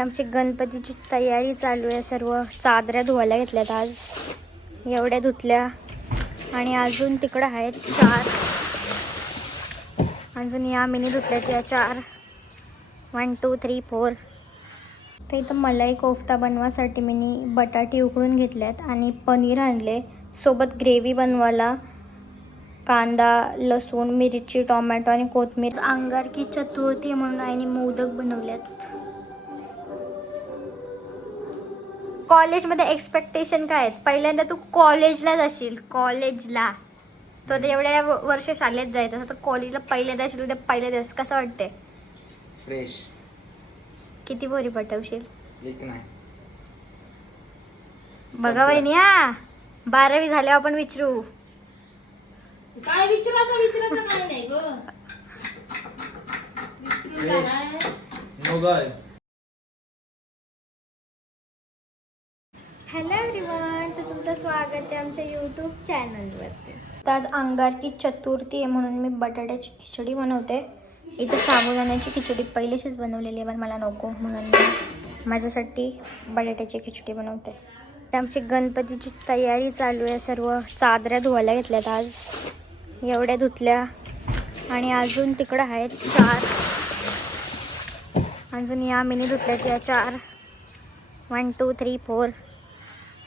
आमची गणपतीची तयारी चालू आहे. सर्व चादऱ्या धुवायला घेतल्यात आज. एवढ्या धुतल्या आणि अजून तिकडं आहेत 4. अजून या मिनी धुतल्यात या 4. 1 2 3 4. तर इथं मलाई कोफ्ता बनवासाठी मिनी बटाटे उकडून घेतल्यात आणि पनीर आणले. सोबत ग्रेव्ही बनवायला कांदा, लसूण, मिरची, टोमॅटो आणि कोथिंबीर. अंगारकी चतुर्थी म्हणून आईने मोदक बनवल्यात. कॉलेजमध्ये एक्सपेक्टेशन काय आहेत? पहिल्यांदा तू कॉलेजला जाशील. कॉलेजला तो एवढ्या वर्ष शाळेत जायचं तर कॉलेजला पहिल्यांदा जाशील. उद्या पहिल्या दिवस कसं वाटतंय? फ्रेश. किती बोरी पटवशील? एक नाही बघा वहिनी, हा 12वी झाल्यावर आपण विचारू. काय विचारायचं काय नाही ग. हॅलो एव्हरीवन, तर तुमचं स्वागत आहे आमच्या यूट्यूब चॅनलवरती. तर आज अंगारकी चतुर्थी आहे म्हणून मी बटाट्याची खिचडी बनवते. इथं साबुदाण्याची खिचडी पहिलेशीच बनवलेली आहे पण मला नको म्हणून मी माझ्यासाठी बटाट्याची खिचडी बनवते. तर आमची गणपतीची तयारी चालू आहे. सर्व चादऱ्या धुवायला घेतल्यात आज. एवढ्या धुतल्या आणि अजून तिकडं आहेत 4. अजून या मिनी धुतल्यात या 4. 1 2 3 4.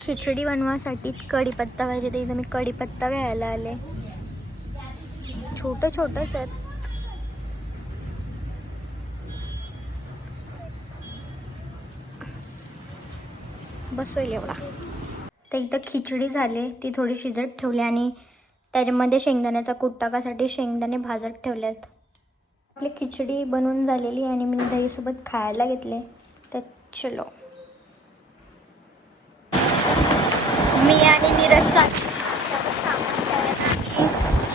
खिचडी बनवासाठी कढीपत्ता पाहिजे. तर इथं मी कढीपत्ता घ्यायला आले. छोटंच आहेत. बस होईल एवढा. तर इथं खिचडी झाली, ती थोडी शिजत ठेवली आणि त्याच्यामध्ये शेंगदाण्याचा कूट टाकासाठी शेंगदाणे भाजत ठेवल्यात. आपली खिचडी बनवून झालेली आणि मी दहीसोबत खायला घेतले. तर चलो, मी आणि नीरज आणि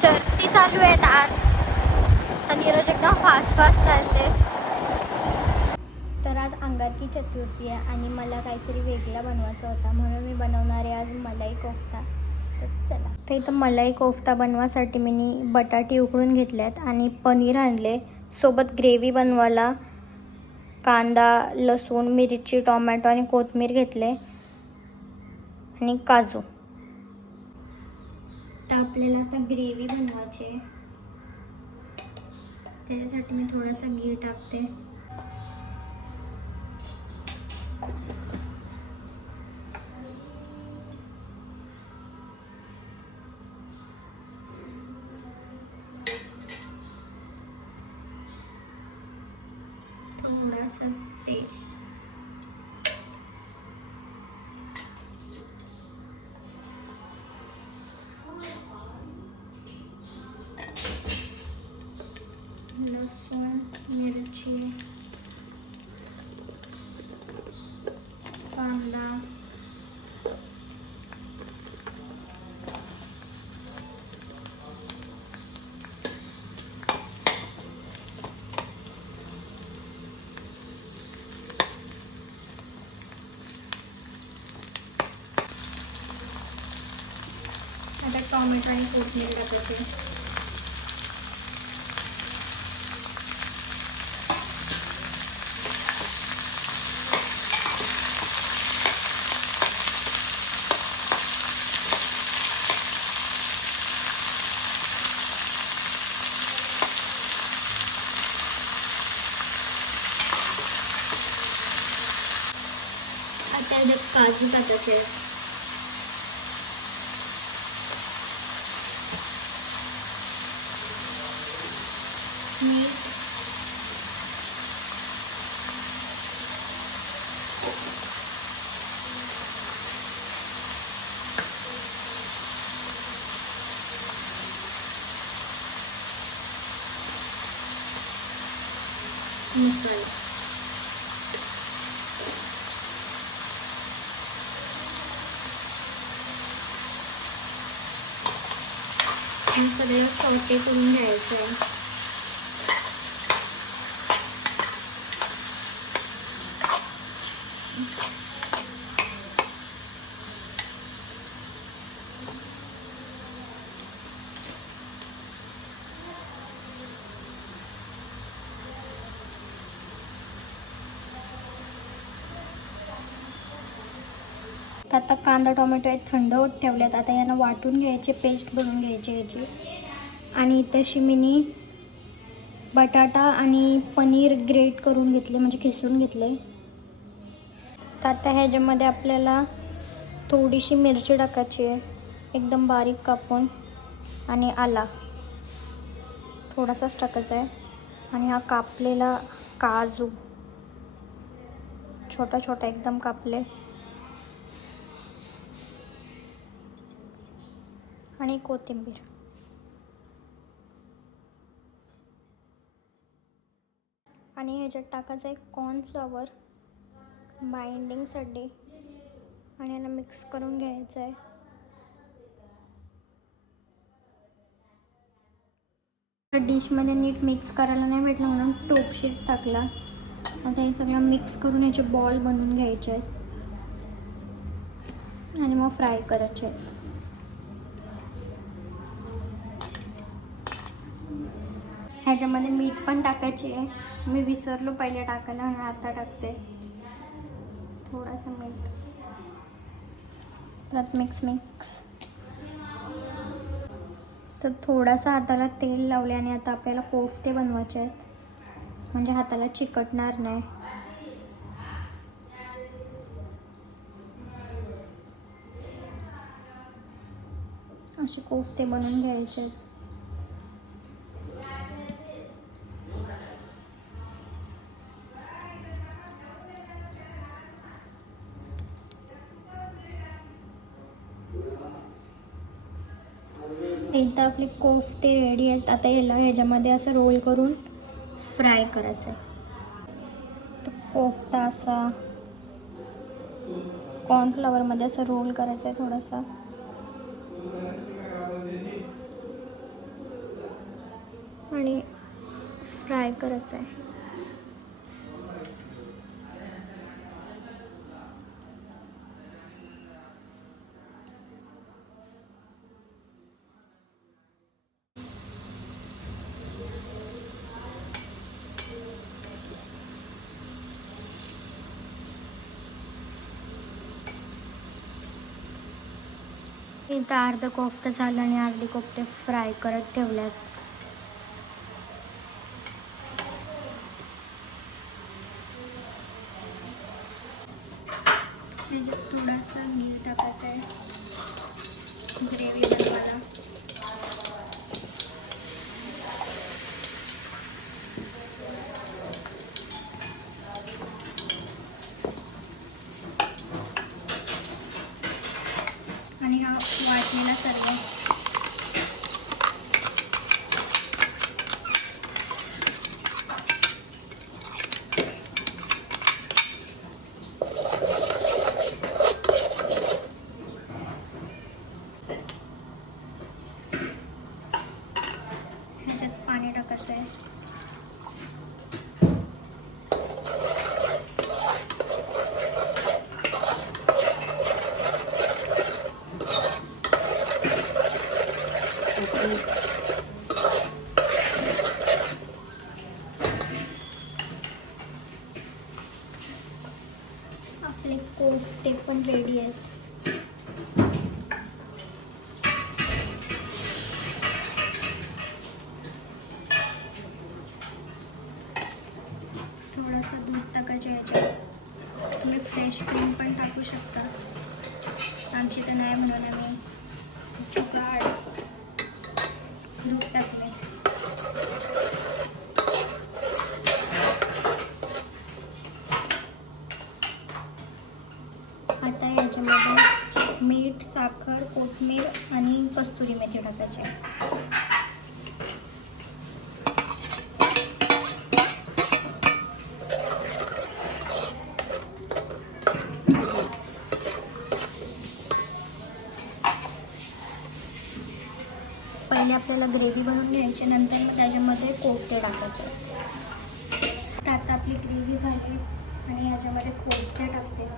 शर्ती चालू आहेत आज. तर नीरज एकदम फास्ट चालते. तर आज अंगारकी चतुर्थी आहे आणि मला काहीतरी वेगळा बनवायचा होता म्हणून मी बनवणार आहे आज मलाई कोफ्ता. तर चला. तर इथं मलाई कोफ्ता बनवासाठी मी बटाटे उकडून घेतल्यात आणि पनीर आणले. सोबत ग्रेव्ही बनवायला कांदा, लसूण, मिरची, टोमॅटो आणि कोथिंबीर घेतले आणि काजू. तर आपल्याला आता ग्रेव्ही बनवायची आहे. त्याच्यासाठी मी थोडासा घी टाकते. थोडासा तेल. लसूण, मिरची, कांदा, आता टोमॅटो आणि कोथिंबीर टाकायचे. आता याच्यात काजू टाकायचे. मीठ, मसाला. हे सगळं सॉटे करून घ्यायचं आहे. तर आता कांदा टोमॅटो आहे थंड होत ठेवल्यात. आता यांना वाटून घ्यायचे, पेस्ट बनवून घ्यायची याची. आणि इथं मिनी बटाटा आणि पनीर ग्रेट करून घेतले, म्हणजे किसून घेतले. तर आता ह्याच्यामध्ये आपल्याला थोडीशी मिरची टाकायची आहे एकदम बारीक कापून, आणि आला थोडासाच टाकायचा आहे. आणि हा कापलेला काजू छोटा छोटा एकदम कापले, आणि कोथिंबीर. आणि ह्याच्यात टाकायचं आहे कॉर्नफ्लॉवर बाइंडिंगसाठी, आणि याला मिक्स करून घ्यायचं आहे. डिशमध्ये नीट मिक्स करायला नाही भेटलं म्हणून टोपशीट टाकला. आता हे सगळं मिक्स करून याचे बॉल बनवून घ्यायचे आहेत आणि मग फ्राय करायचे आहेत. ह्याच्यामध्ये मीठ पण टाकायचे आहे. मी विसरलो पहिले टाकायला आणि आता टाकते थोडंसं मीठ. परत मिक्स. तर थोडासा हाताला तेल लावले आणि आता आपल्याला कोफ्ते बनवायचे आहेत, म्हणजे हाताला चिकटणार नाही. असे कोफ्ते बनवून घ्यायचे आहेत. एकदा आपले कोफ्ते रेडी आहेत. आता याला ह्याच्यामध्ये असं रोल करून फ्राय करायचं आहे. तो कोफ्ता असा कॉर्नफ्लॉवरमध्ये असं रोल करायचं आहे थोडासा, आणि फ्राय करायचं आहे. इथं अर्ध कोफ्ता झालं आणि अर्धी कोफ्ते फ्राय करत ठेवल्यात. त्याच्यात थोडंसं मीठ टाकायचं आहे ग्रेव्ही बनवायला. आणि हा वाटलेला सर्व ह्याच्यात पाणी टाकायचं आहे. आपले कोफ्ते पण रेडी आहेत. थोडंसं दूध टाकायचं याच्यात. तुम्ही फ्रेश क्रीम पण टाकू शकता. आमची तर नाही म्हणून आम्ही चुकाड दूध टाकले. आता याच्यामध्ये मीठ, साखर, कोथिंबीर आणि कस्तुरी मेथी टाकायची. पहिले आपल्याला ग्रेव्ही बनवून घ्यायची, नंतर मग त्याच्यामध्ये कोफ्ते टाकायचे. तर आता आपली ग्रेव्ही झाली आणि ह्याच्यामध्ये कोफ्ते टाकते.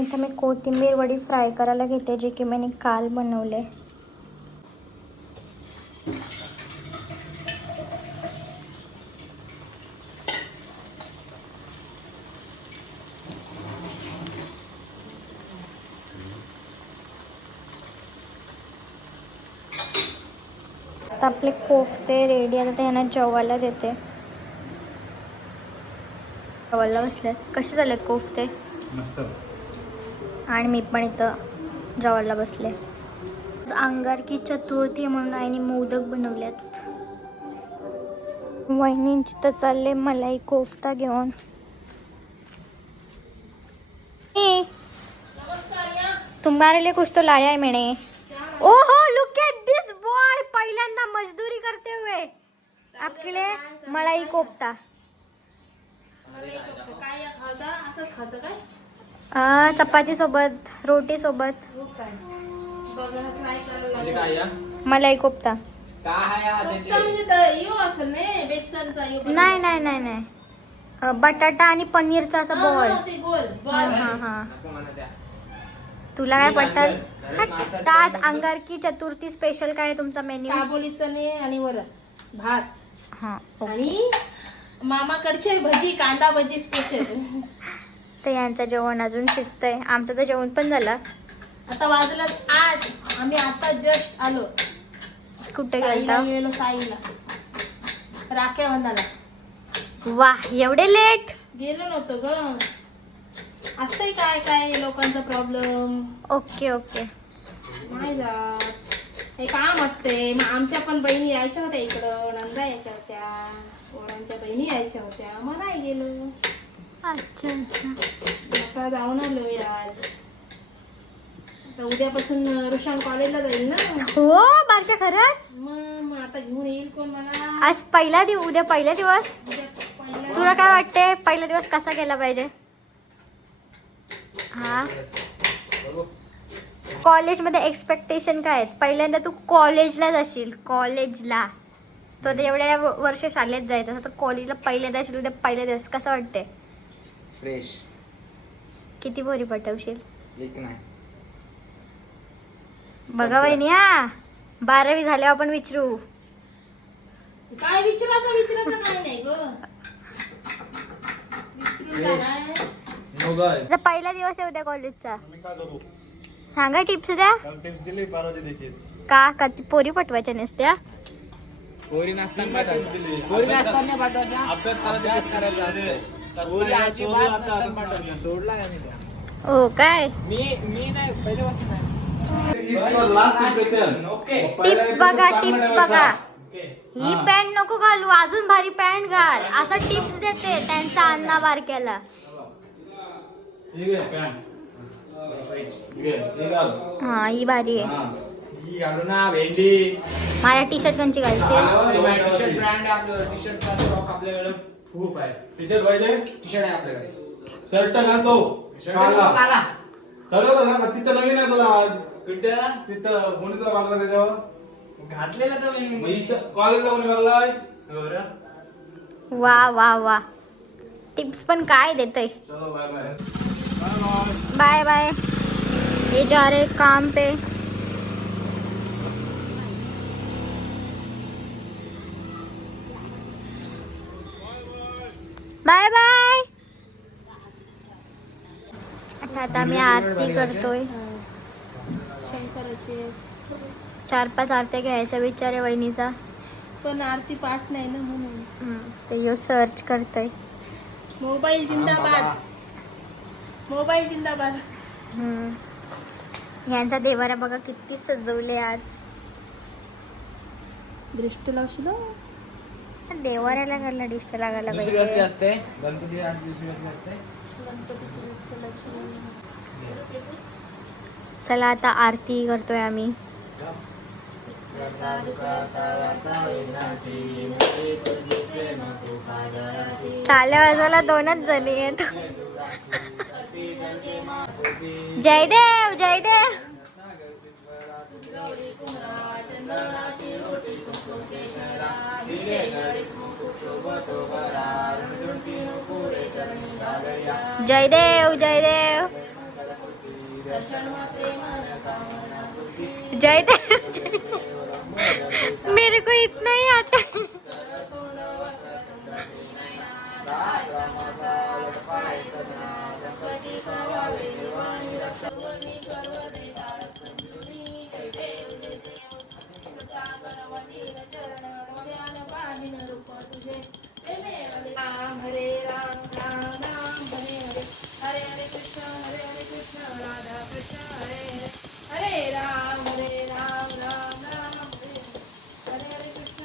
इथं मी कोथिंबीर वडी फ्राय करायला घेते, जे की मी काल बनवले. आता आपले कोफ्ते रेडी. आता ते ह्यांना जेवायला देते. जेवायला बसले. कसे झाले कोफ्ते? मस्त. आणि मी पण इथं जेवायला बसले. अंगारकी चतुर्थी म्हणून आईने मोदक बनवल्यात. वहिनींची तर चालले मलाई कोफ्ता घेऊन. तुम्हारे लिए कुछ तो लाया है मैंने. ओहो, लुक एट दिस बॉय. पहिल्यांदा मजदूरी करते हुए आपके लिए मलाई कोफ्ता. काय खायचा असंच खायचं काय? चपाती सोबत, रोटी सोबत. बघा ट्राय म्हणजे करायला काय या? मलाई कोफ्ता. काय आहे कोफ्ता म्हणजे यो असेल ने बेसनचा यो. नाही नाही नाही नाही, बटाटा आणि पनीरचा असा बॉल. ते गोल बॉल. हा हा. नको म्हणा त्या. तुला काय पटत? आज अंगारकी चतुर्थी स्पेशल काय आहे तुमचा मेन्यू? काबुली चणे आणि वरण भात हा. आणि मामाकडचे भजी, कांदा भजी स्पेशल. तर यांचं जेवण अजून शिजतंय. आमचं तर जेवण पण झालं. आता वाजलं 8. आम्ही आता जस्ट आलो. कुठे साईला गेलता? गेलो साईला राख्या बंधाला. वाह, एवढे लेट? गेलो नव्हतो ग. असतंय काय काय लोकांचा प्रॉब्लेम. Okay okay. नाही जात, हे काम असते. मग आमच्या पण बहिणी यायच्या होत्या इकडं, नंदा यायच्या होत्या, पोरांच्या बहिणी यायच्या होत्या, मग नाही गेलो. अच्छा अच्छा. आता जाऊन आलोय आज. आता उद्यापासून रुशान कॉलेजला जाईल ना. हो बारक्या, खरंच? मग आता घेऊन येईल कोण मला. आज पहिला दिवस, उद्या पहिला दिवस. उद्या पहिला- तुला काय वाटते पहिला दिवस कसा गेला पाहिजे? हा, कॉलेजमध्ये एक्सपेक्टेशन काय आहेत? पहिल्यांदा तू कॉलेजला जाशील, कॉलेजला. तो आता एवढ्या वर्ष शाळेत जायचं, आता कॉलेजला पहिल्यांदा जाशील. उद्या पहिला दिवस कसा वाटते? फ्रेश. किती बोरी पटवशील? एक नाही. बघा वहिनी, हा 12वी झाल्यावर आपण विचारू. काय विचारायचं काय नाही ग. विचारून काय? तुझा पहिला दिवस आहे उद्या कॉलेजचा. सांगा टिप्स द्या. टिप्स दिली परवाच्या दिवशी. का ती पोरी पटवायच्या नसत्या? पोरी नसताना पाठवायच्या. पोरी नसताना पाठवायच्या. अभ्यास करायचा असतो. पोरी अजिबात नसताना पाठवायच्या. सोडला का मी त्या? हो काय? मी नाही, पहिल्यापासून नाही. ओके. टिप्स बघा, टिप्स बघा. ही पॅन्ट नको घालू, अजून भारी पॅन्ट घाल, असा टिप्स देते त्यांचा अण्णा बारक्याला. हा, ही भारी आहे. ही घालू ना भेंडी. माझ्या टी शर्ट कंची घालशील? टी शर्ट ब्रँड आहे आपल्याकडे. टी शर्टचा स्टॉक आपल्याकडे खूप आहे. टी शर्ट पाहिजे, टी शर्ट आहे आपल्याकडे. शर्ट घालतो. काला. खरं का? तिथं नवीन आहे तुला आज. कुठे तिथं कोणी तुला घालला त्याच्यावर? घातलेला तर मग इथं कॉलेजला कोणी घाललाय? वा वा वा. टिप्स पण काय देतय. चलो बाय बाय. Bye bye. ये जा रहे काम पे. Bye bye. आता आम्ही आरती करतोय. शंकराची 4-5 आरत्या घ्यायचा विचार आहे वहिनीचा. पण आरती पाठ नाही ना म्हणून. ते यो सर्च करतोय. मोबाईल जिंदाबाद, मोबाईल जिंदाबाद. यांचा देवारा बघा किती सजवले आज. दृष्टी लावशील हो. देवाऱ्याला घालला डिस्ट लागायला दुसरी घातली पाहिजे. असते. गणपती आठ दिवशी घातली असते. गणपतीची दृष्टी लावशील. चला आता आरती करतोय आम्ही. टाळ्या वाजवायला 2च जणी आहेत. जयदेव जयदेव. जयदेव जयदेव. दर्शन मात्रे मन कामना बुद्धी जय देव मेरे को इतना ही आता है। हरे राम राम राम हरे हरे हरे हरे कृष्ण राधा कृष्ण हरे राम राम राम हरे हरे कृष्ण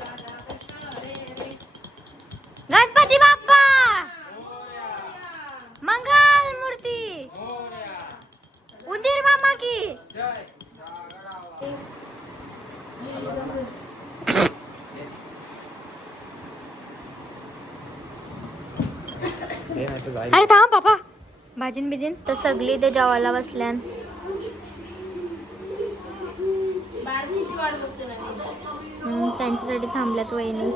राधा कृष्ण हरे हरे गणपती बाप्पा मंगल मूर्ती उंदीर मामा की अरे थांब बाबा भाजीन बिजीन तर सगळी ते जेवायला बसल्यान बारकीची वाट बघते ना त्यांच्यासाठी थांबल्यात वहिनी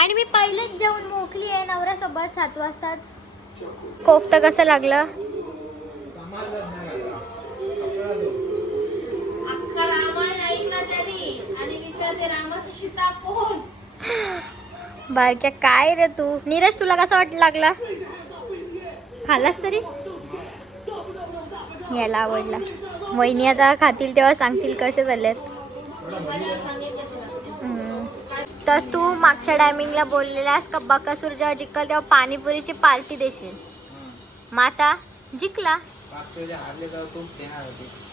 आणि मी पहिलेच जेवण मोकली आहे नवऱ्यासोबत 7 वाजताच कोफ्ता कसं लागलं अख्खा रामायण ऐकला त्यांनी आणि विचारते रामाची सीता कोण बारक्या काय रे तू नीरज तुला कसा लागला खाल्लास तरी याला आवडला वहिनी आता खातील तेव्हा सांगतील कसे झालेत तर तू मागच्या टायमिंगला बोललेलास का बकासूर जेव्हा जिंकल तेव्हा पाणीपुरीची पार्टी देशील मग आता जिंकला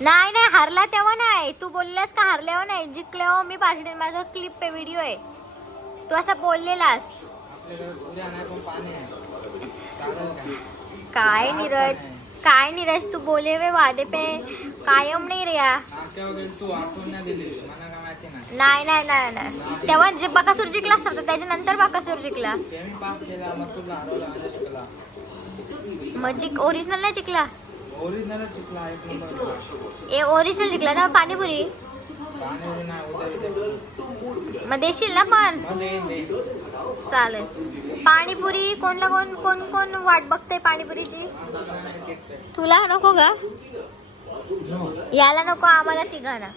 नाही नाही हारला तेव्हा नाही तू बोललास का हारल्यावर नाही जिंकल्यावर मी पार्टी माझा क्लिप आहे व्हिडिओ आहे तू असं बोललेलास काय नीरज तू बोले वे वादे पे कायम नाही रे या नाही नाही नाही नाही तेव्हा जे बकासूर जिंकला असता त्याच्यानंतर बकासूर जिंकला मग ओरिजिनल नाही जिंकला ए ओरिजिनल जिंकला ना पाणीपुरी मग देशील ना पण चालेल पाणीपुरी कोणला कोण कोण कोण वाट बघते पाणीपुरीची तुला नको का याला नको आम्हाला तिघांना